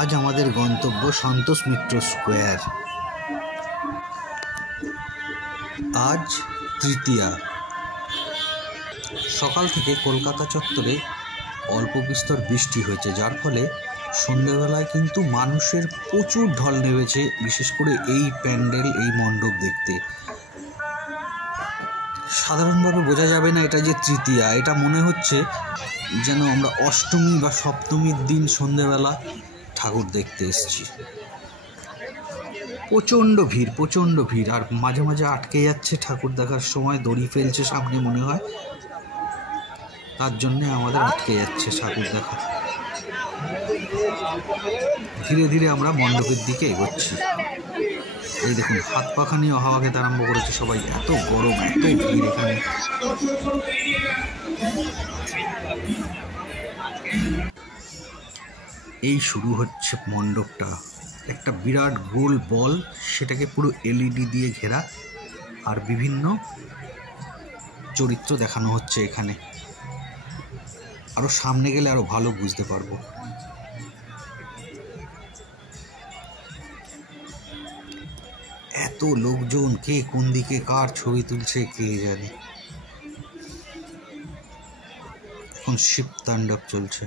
আজ আমাদের গন্তব্য সন্তোষ মিত্র স্কোয়ার। আজ তৃতীয়া। সকাল থেকে কলকাতা চত্বরে অল্প বিস্তর বৃষ্টি হয়েছে, যার ফলে সন্ধ্যেবেলায় কিন্তু মানুষের প্রচুর ঢল নেমেছে, বিশেষ করে এই প্যান্ডেল, এই মণ্ডপ দেখতে। সাধারণভাবে বোঝা যাবে না এটা যে তৃতীয়া, এটা মনে হচ্ছে যেন আমরা অষ্টমী বা সপ্তমীর দিন সন্ধ্যেবেলা ঠাকুর দেখতে এসেছি। প্রচণ্ড ভিড়, আর মাঝে মাঝে আটকে যাচ্ছে ঠাকুর দেখার সময়, দড়ি ফেলছে সামনে মনে হয়, তার জন্যে আমাদের আটকে যাচ্ছে ঠাকুর দেখা। ধীরে ধীরে আমরা মণ্ডপের দিকে এগোচ্ছি। এই দেখুন, হাত পাখা নিয়ে হাওয়া খেতে আরম্ভ করেছে সবাই, এত গরম, এত ভিড় এখানে। এই শুরু হচ্ছে মণ্ডপটা, একটা বিরাট গোল বল, সেটাকে পুরো এলইডি দিয়ে ঘেরা, আর বিভিন্ন চরিত্র দেখানো হচ্ছে এখানে। আরো সামনে গেলে আরো ভালো বুঝতে পারবো। এত লোকজন, কে কোন দিকে কার ছবি তুলছে কে জানে। এখন শিব তাণ্ডব চলছে।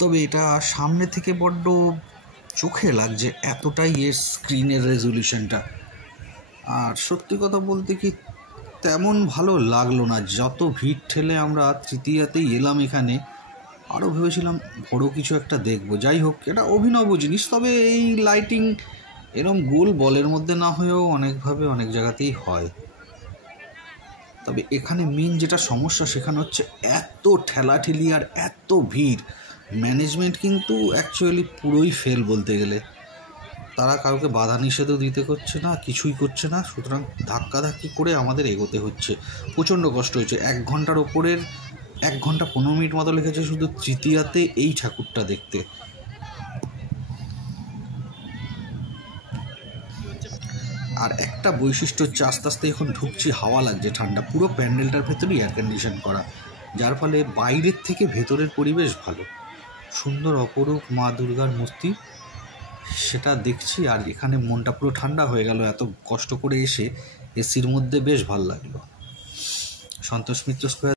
তবে এটা সামনে থেকে বড্ড চোখে লাগছে, এতটাই এর স্ক্রিনের রেজলিউশনটা। আর সত্যি কথা বলতে কি তেমন ভালো লাগলো না। যত ভিড় ঠেলে আমরা তৃতীয়াতেই এলাম এখানে, আরও ভেবেছিলাম বড়ো কিছু একটা দেখবো। যাই হোক, এটা অভিনব জিনিস। তবে এই লাইটিং এরম গোল বলের মধ্যে না হয়েও অনেকভাবে অনেক জায়গাতেই হয়। তবে এখানে মেন যেটা সমস্যা সেখানে হচ্ছে এত ঠেলাঠেলি আর এত ভিড়। ম্যানেজমেন্ট কিন্তু অ্যাকচুয়ালি পুরোই ফেল বলতে গেলে। তারা কাউকে বাধা নিষেধও দিতে করছে না, কিছুই করছে না, সুতরাং ধাক্কাধাক্কি করে আমাদের এগোতে হচ্ছে। প্রচণ্ড কষ্ট হয়েছে। 1 ঘন্টার ওপরের 1 ঘন্টা 15 মিনিট মতো লেগেছে শুধু তৃতীয়াতে এই ঠাকুরটা দেখতে। আর একটা বৈশিষ্ট্য হচ্ছে, আস্তে আস্তে এখন ঢুকছি, হাওয়া লাগছে ঠান্ডা, পুরো প্যান্ডেলটার ভেতরেই এয়ার কন্ডিশন করা, যার ফলে বাইরের থেকে ভেতরের পরিবেশ ভালো। সুন্দর অপরূপ মা দুর্গার মূর্তি, সেটা দেখছি, আর এখানে মনটা পুরো ঠান্ডা হয়ে গেল। এত কষ্ট করে এসে এসির মধ্যে বেশ ভালো লাগলো। সন্তোষ মিত্র স্কোয়ার।